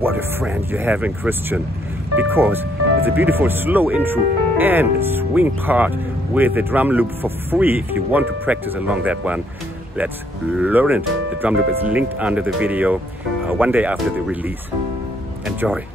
What a friend you have in Christian, because it's a beautiful slow intro and a swing part with the drum loop for free if you want to practice along that one. Let's learn it. The drum loop is linked under the video one day after the release. Enjoy.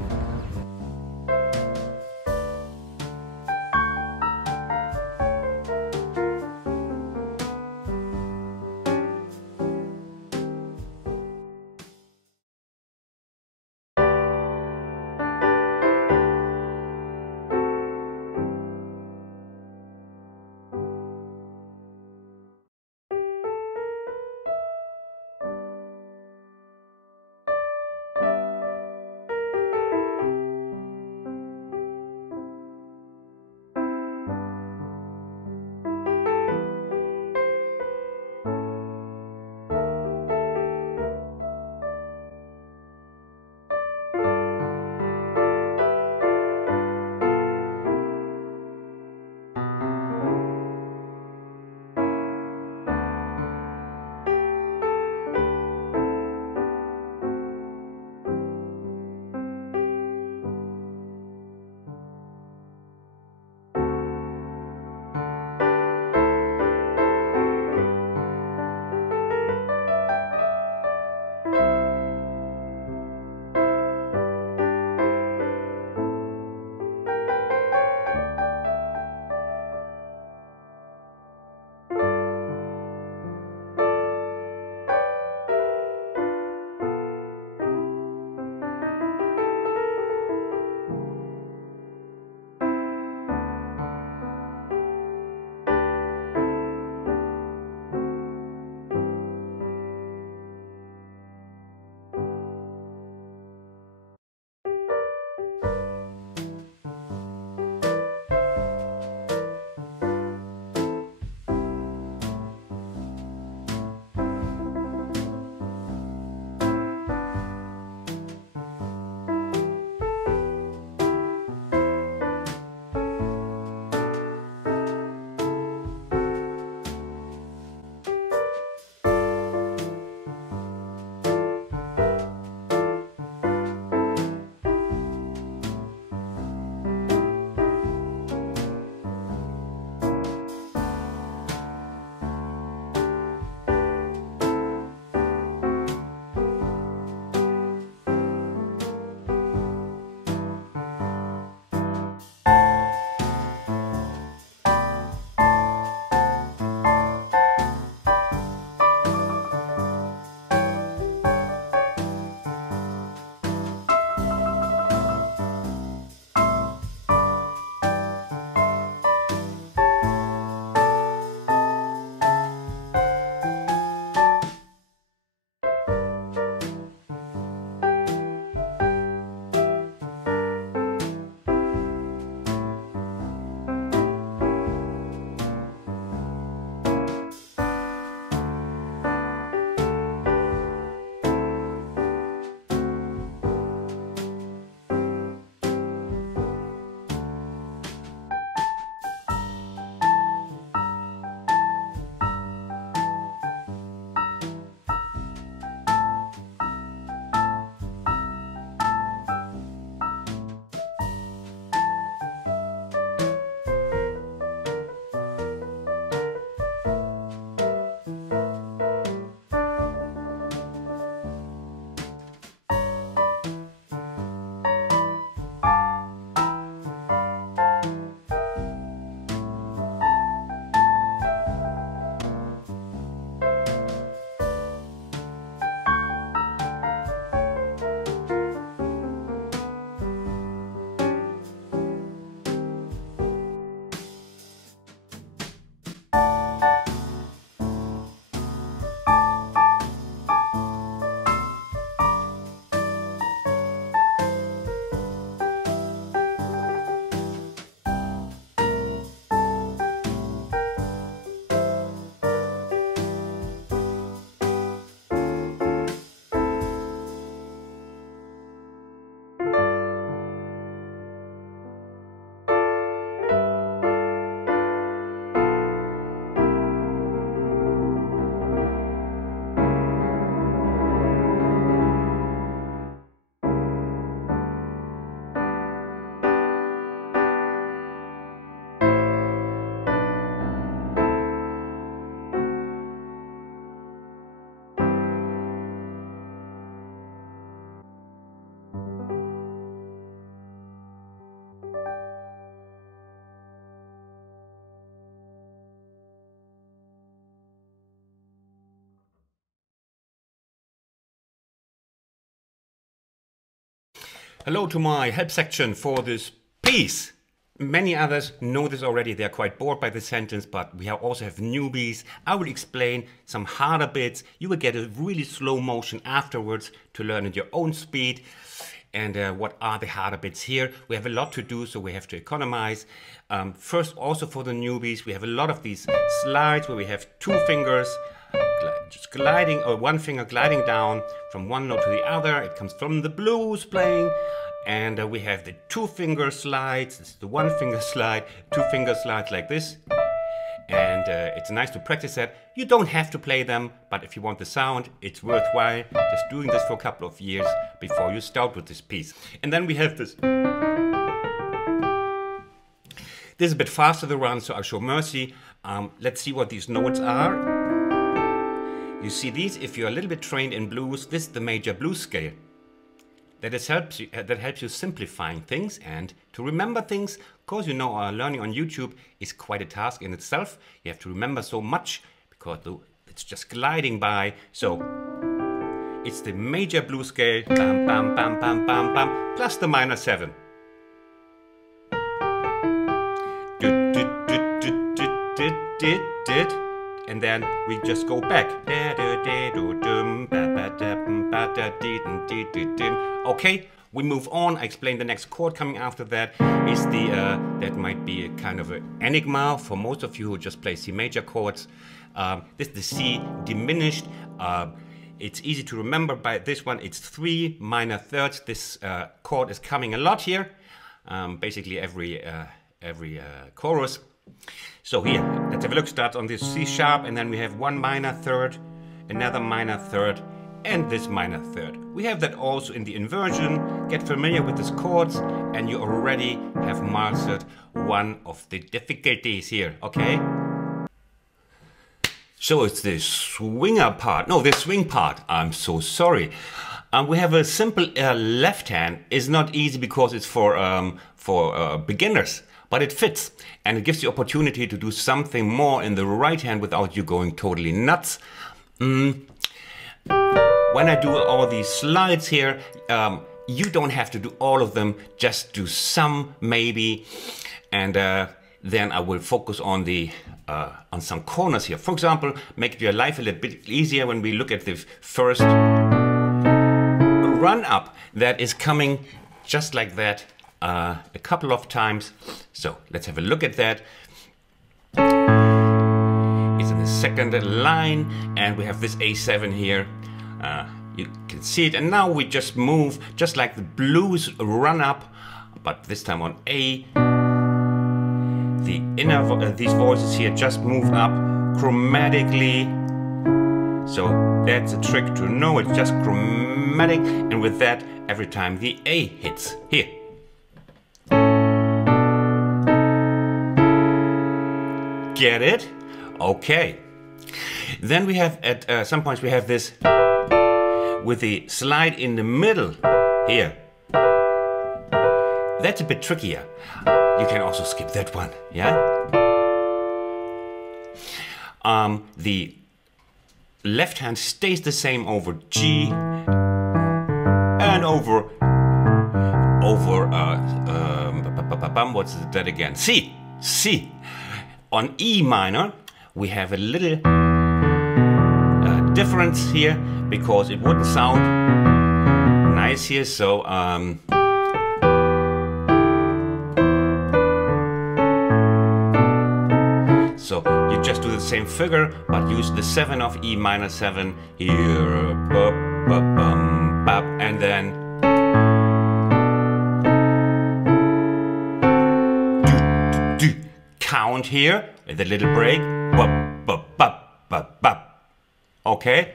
Hello to my help section for this piece. Many others know this already, they're quite bored by the sentence, but we also have newbies. I will explain some harder bits. You will get a really slow motion afterwards to learn at your own speed. And what are the harder bits here? We have a lot to do, so we have to economize. First, also for the newbies, we have a lot of these slides where we have two fingers just gliding, or one finger gliding down from one note to the other. It comes from the blues playing. And we have the two finger slides. This is the one finger slide, two finger slides like this. And it's nice to practice that. You don't have to play them, but if you want the sound, it's worthwhile just doing this for a couple of years before you start with this piece. And then we have this. This is a bit faster to run, so I'll show mercy. Let's see what these notes are. You see these, if you're a little bit trained in blues, this is the major blues scale. That helps you simplifying things and to remember things, because you know learning on YouTube is quite a task in itself. You have to remember so much because it's just gliding by. So it's the major blues scale, bam, bam, bam, bam, bam, bam, plus the minor 7. And then we just go back. Okay, we move on. I explain the next chord coming after that. Is the that might be a kind of an enigma for most of you who just play C major chords. This is the C diminished. It's easy to remember by this one. It's 3 minor thirds. This chord is coming a lot here. Basically every chorus. So here, let's have a look. Starts on this C sharp, and then we have one minor third, another minor third, and this minor third. We have that also in the inversion. Get familiar with these chords, and you already have mastered one of the difficulties here, okay? So it's the swinger part, no, the swing part, I'm so sorry. We have a simple left hand. It's not easy because it's for beginners. But it fits, and it gives you opportunity to do something more in the right hand without you going totally nuts. When I do all these slides here, you don't have to do all of them, just do some maybe, and then I will focus on on some corners here. For example, make your life a little bit easier when we look at the first run up that is coming just like that. A couple of times. So let's have a look at that. It's in the second line, and we have this A7 here. You can see it, and now we just move just like the blues run up, but this time on A. The inner these voices here just move up chromatically. So that's a trick to know. It's just chromatic, and with that, every time the A hits here. Get it? Okay. Then we have at some points we have this with the slide in the middle here. That's a bit trickier. You can also skip that one, yeah? The left hand stays the same over G and over what's that again? C. On E minor, we have a little difference here because it wouldn't sound nice here. So you just do the same figure, but use the 7 of E minor 7 here, and then. Count here with a little break. Okay.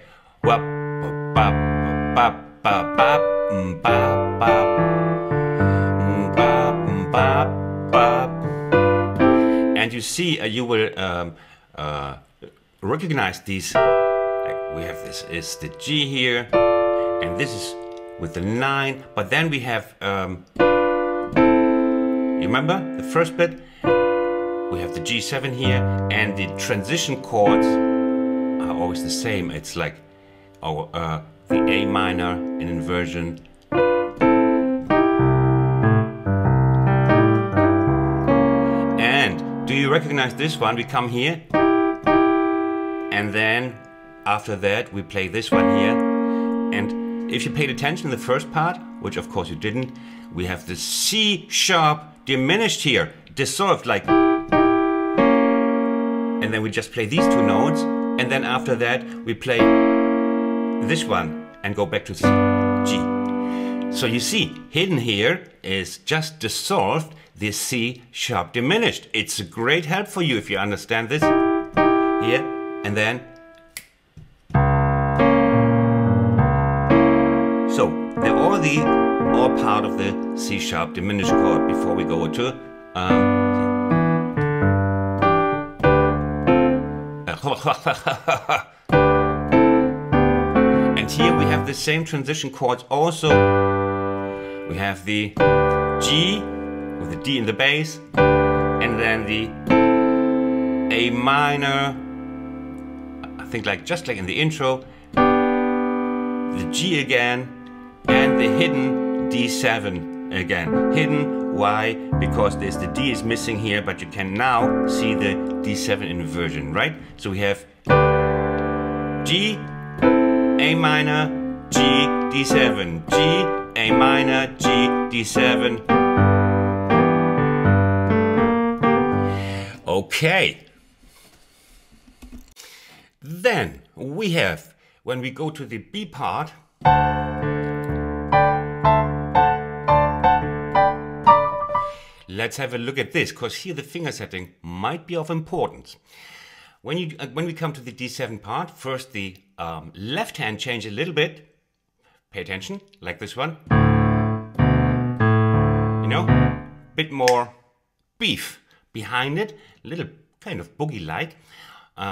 And you see, you will recognize these. We have this is the G here, and this is with the 9. But then we have, you remember the first bit? We have the G7 here, and the transition chords are always the same. It's like the A minor in inversion, you recognize this one, we come here, and then after that we play this one here. And if you paid attention in the first part, which of course you didn't, we have the C sharp diminished here, dissolved like, and then we just play these two notes, and then after that we play this one and go back to C, G. So you see, hidden here is just dissolved the C sharp diminished. It's a great help for you if you understand this here, and then. So they're all part of the C sharp diminished chord before we go to and here we have the same transition chords also. We have the G with the D in the bass, and then the A minor, I think just like in the intro, the G again, and the hidden D7 again. Hidden, why? Because there's the D is missing here, but you can now see the D7 inversion, right? So we have G, A minor, G, D7, G, A minor, G, D7. Okay. Then we have, when we go to the B part, let's have a look at this, because here the finger setting might be of importance. When we come to the D7 part, first the left hand change a little bit. Pay attention, like this one. You know, bit more beef behind it, a little kind of boogie-like.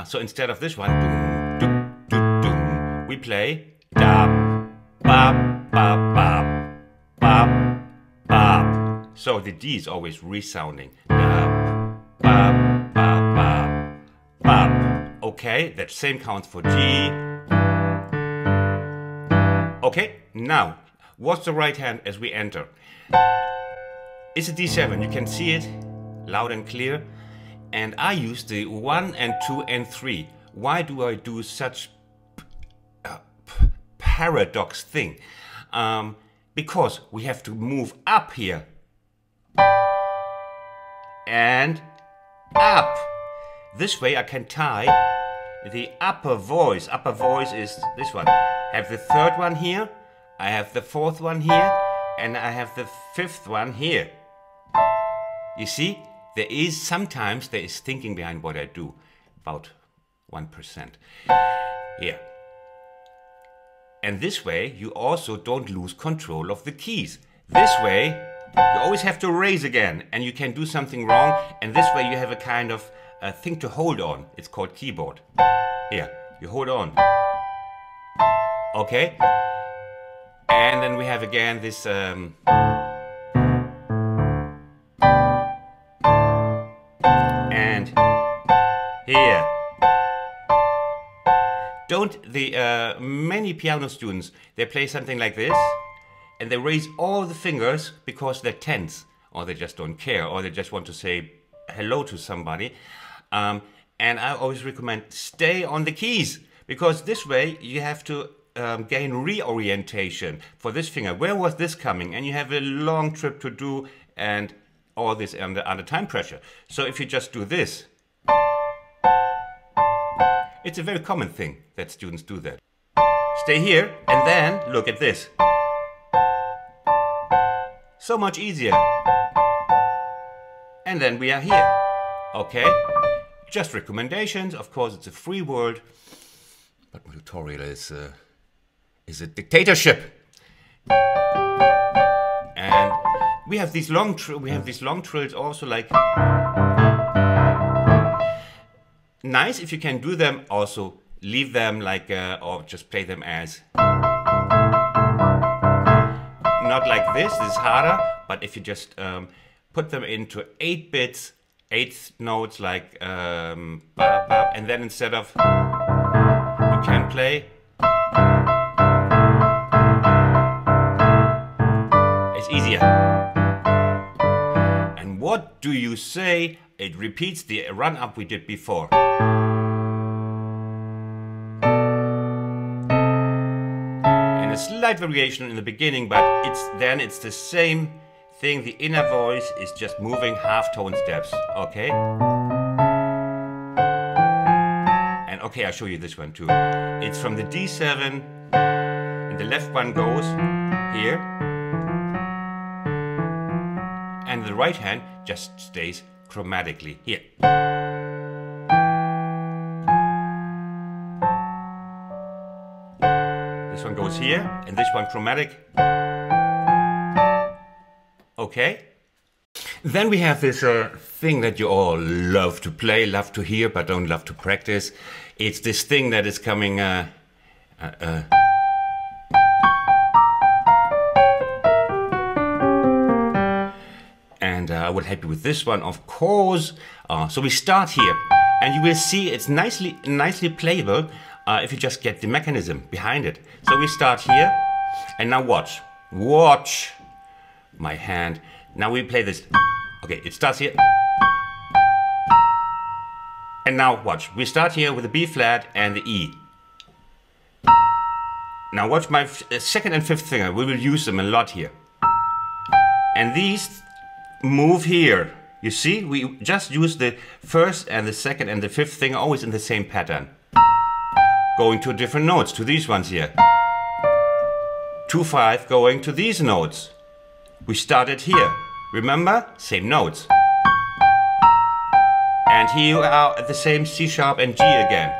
So instead of this one, dum, dum, dum, dum, we play da, ba, ba, ba, ba, ba. So the D is always resounding. Da, ba, ba, ba, ba. Okay, that same counts for G. Okay, now, what's the right hand as we enter? It's a D7, you can see it loud and clear. And I use the 1 and 2 and 3. Why do I do such paradox thing? Because we have to move up here. And up. This way I can tie the upper voice. Upper voice is this one. I have the third one here, I have the fourth one here, and I have the fifth one here. You see, sometimes there is thinking behind what I do, about 1%. Here. And this way you also don't lose control of the keys. This way you always have to raise again, and you can do something wrong, and this way you have a kind of thing to hold on. It's called keyboard. Here, you hold on. Okay? And then we have again this and here. Many piano students, they play something like this, and they raise all the fingers because they're tense, or they just don't care, or they just want to say hello to somebody. And I always recommend stay on the keys, because this way you have to gain reorientation for this finger. Where was this coming? And you have a long trip to do, and all this under time pressure. So if you just do this, it's a very common thing that students do that. Stay here, and then look at this. So much easier. And then we are here. Okay? Just recommendations. Of course, it's a free world, but my tutorial is a dictatorship. And we have these long trills also, like nice if you can do them. Also leave them like or just play them as not like this. This is harder, but if you just put them into 8 bits, 8th notes, like and then instead of, you can play, it's easier. And what what do you say? It repeats the run up we did before. And a slight variation in the beginning, but it's the same thing. The inner voice is just moving half tone steps, okay? And okay, I'll show you this one too. It's from the D7, and the left one goes here, and the right hand just stays chromatically here. This one goes here, and this one chromatic. Okay. Then we have this thing that you all love to play, love to hear, but don't love to practice. It's this thing that is coming. And I will help you with this one, of course. So we start here, and you will see it's nicely playable if you just get the mechanism behind it. So we start here, and now watch my hand. Now we play this. Okay, it starts here. And now watch. We start here with the B flat and the E. Now watch my second and fifth finger. We will use them a lot here. And these move here. You see, we just use the first and the second and the fifth finger always in the same pattern. Going to different notes, to these ones here. 2-5 going to these notes. We started here. Remember? Same notes. And here we are at the same C sharp and G again.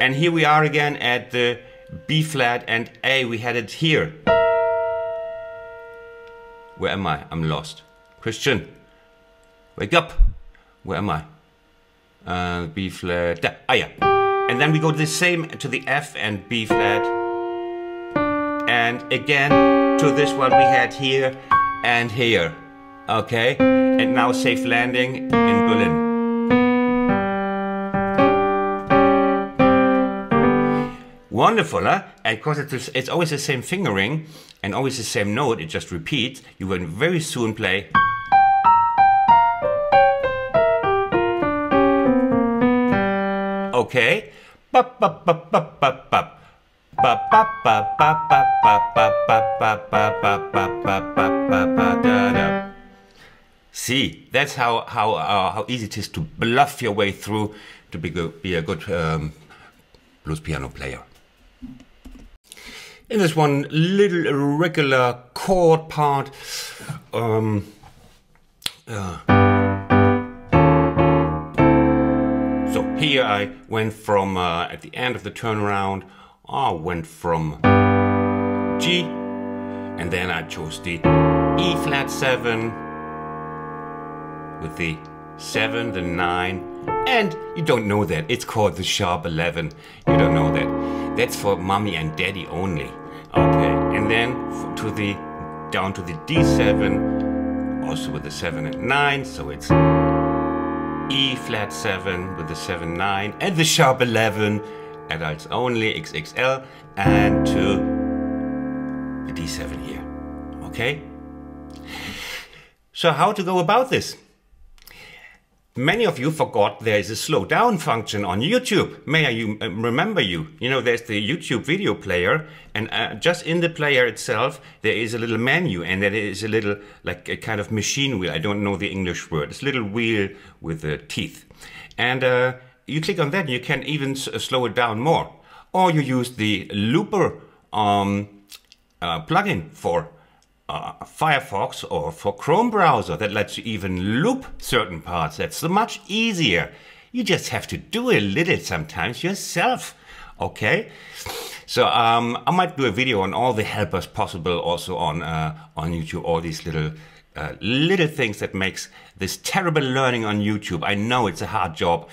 And here we are again at the B flat and A. We had it here. Where am I? I'm lost. Christian, wake up. Where am I? B flat. There. Ah, yeah. And then we go the same to the F and B flat. And again to this one we had here and here. Okay? And now safe landing in Berlin. Wonderful, huh? And because it's always the same fingering and always the same note, it just repeats. You will very soon play. Okay? See, that's how easy it is to bluff your way through to be a good blues piano player. In this one little irregular chord part, so here I went from, at the end of the turnaround, I went from G, and then I chose the E flat 7 with the 7, the 9, and you don't know that. It's called the sharp 11. You don't know that. That's for mommy and daddy only. Okay, and then down to the D7, also with the 7 and 9, so it's E flat 7 with the 7, 9, and the sharp 11, adults only, XXL, and to the D7 here. Okay? So how to go about this? Many of you forgot there is a slow down function on YouTube. May I remember you? You know, there's the YouTube video player, and just in the player itself, there is a little menu, and there is a little, like a kind of machine wheel. I don't know the English word. It's a little wheel with teeth. And you click on that, and you can even slow it down more. Or you use the looper plugin for Firefox or for Chrome browser that lets you even loop certain parts. That's much easier. You just have to do a little sometimes yourself. Okay? So I might do a video on all the helpers possible also on YouTube, all these little things that makes this terrible learning on YouTube. I know it's a hard job,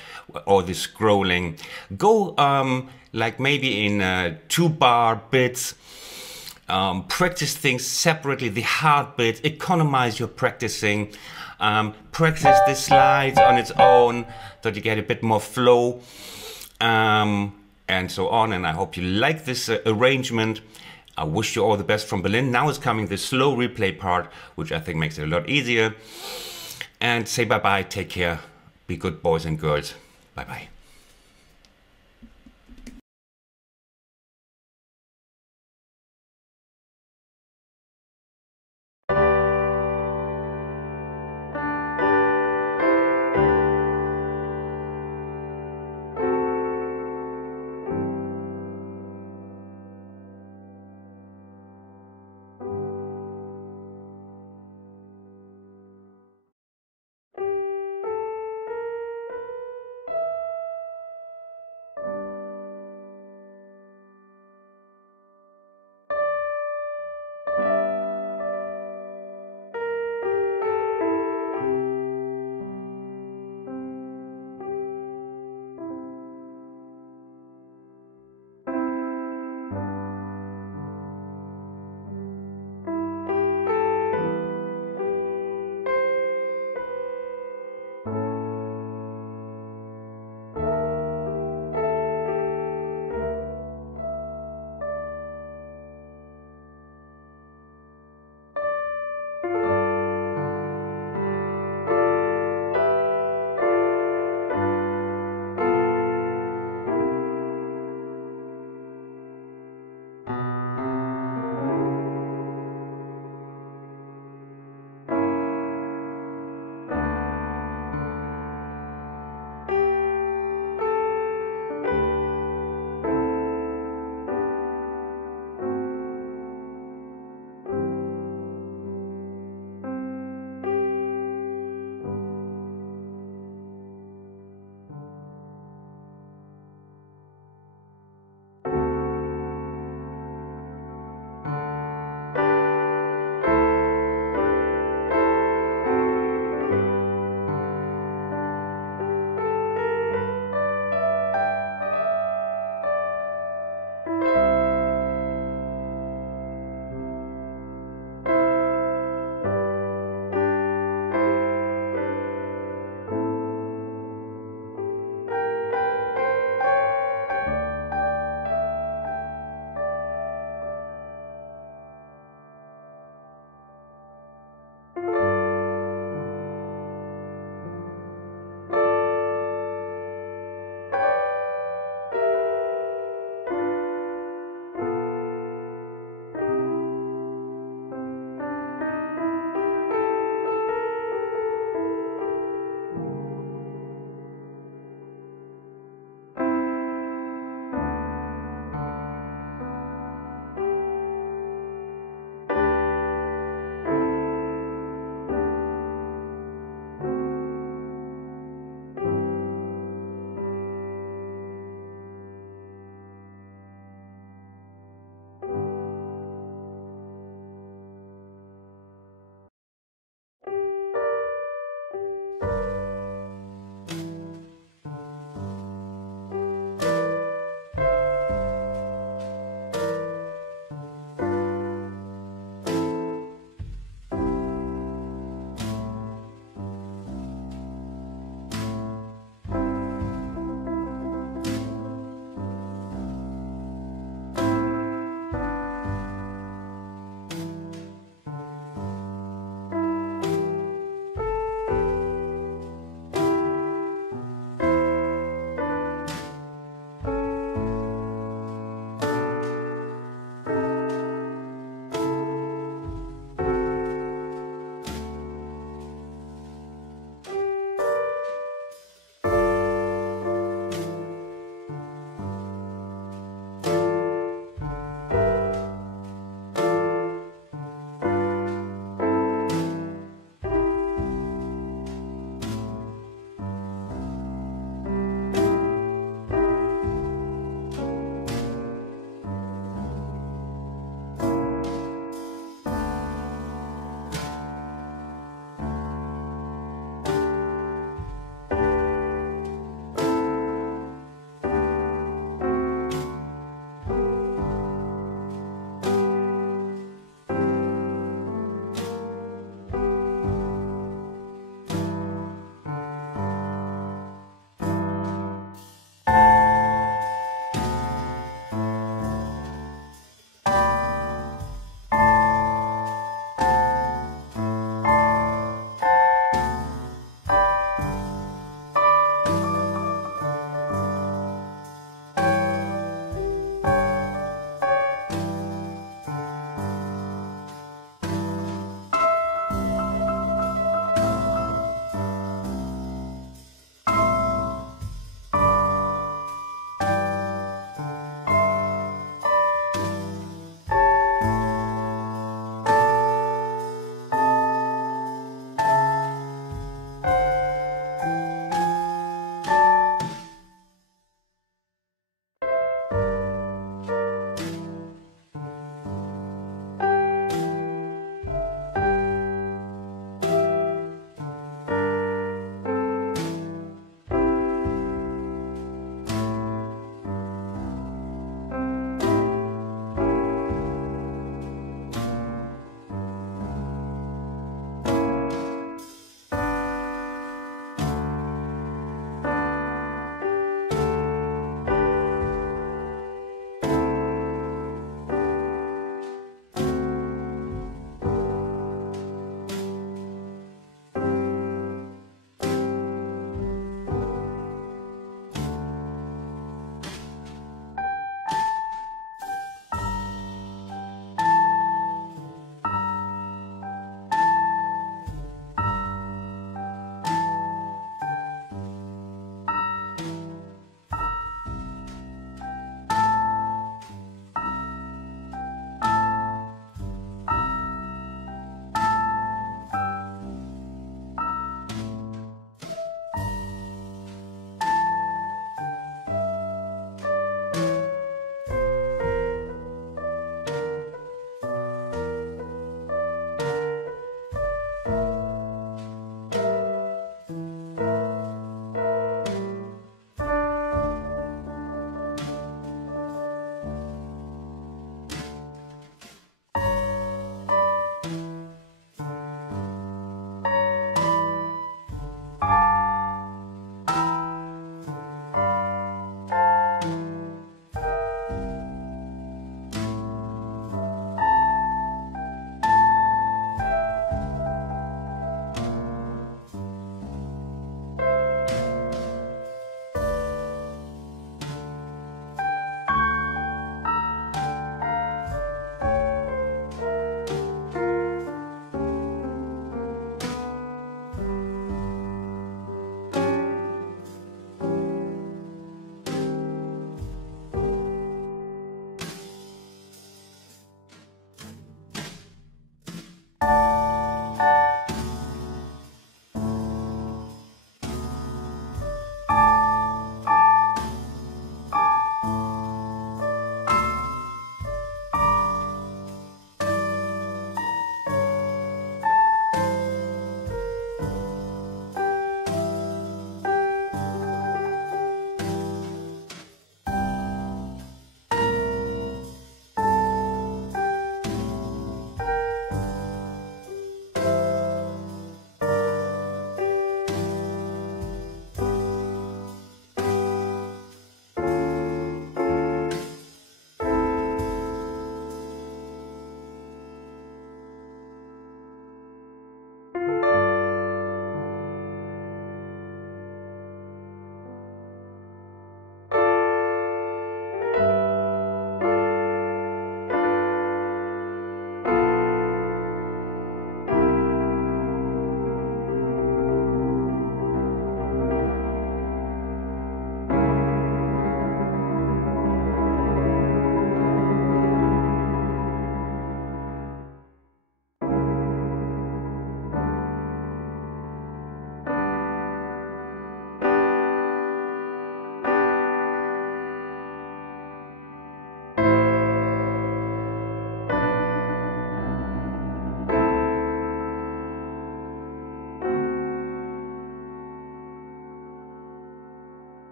all this scrolling. Go like maybe in 2-bar bits. Practice things separately, the hard bits, economize your practicing, practice the slides on its own so you get a bit more flow, and so on. And I hope you like this arrangement. I wish you all the best from Berlin. Now is coming the slow replay part, which I think makes it a lot easier. and say bye-bye, take care, be good boys and girls. Bye-bye.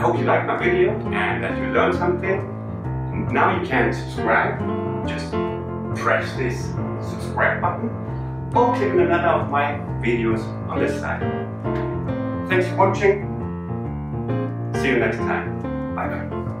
hope you liked my video and that you learned something. Now you can subscribe. Just press this subscribe button or click on another of my videos on this side. Thanks for watching. See you next time. Bye bye.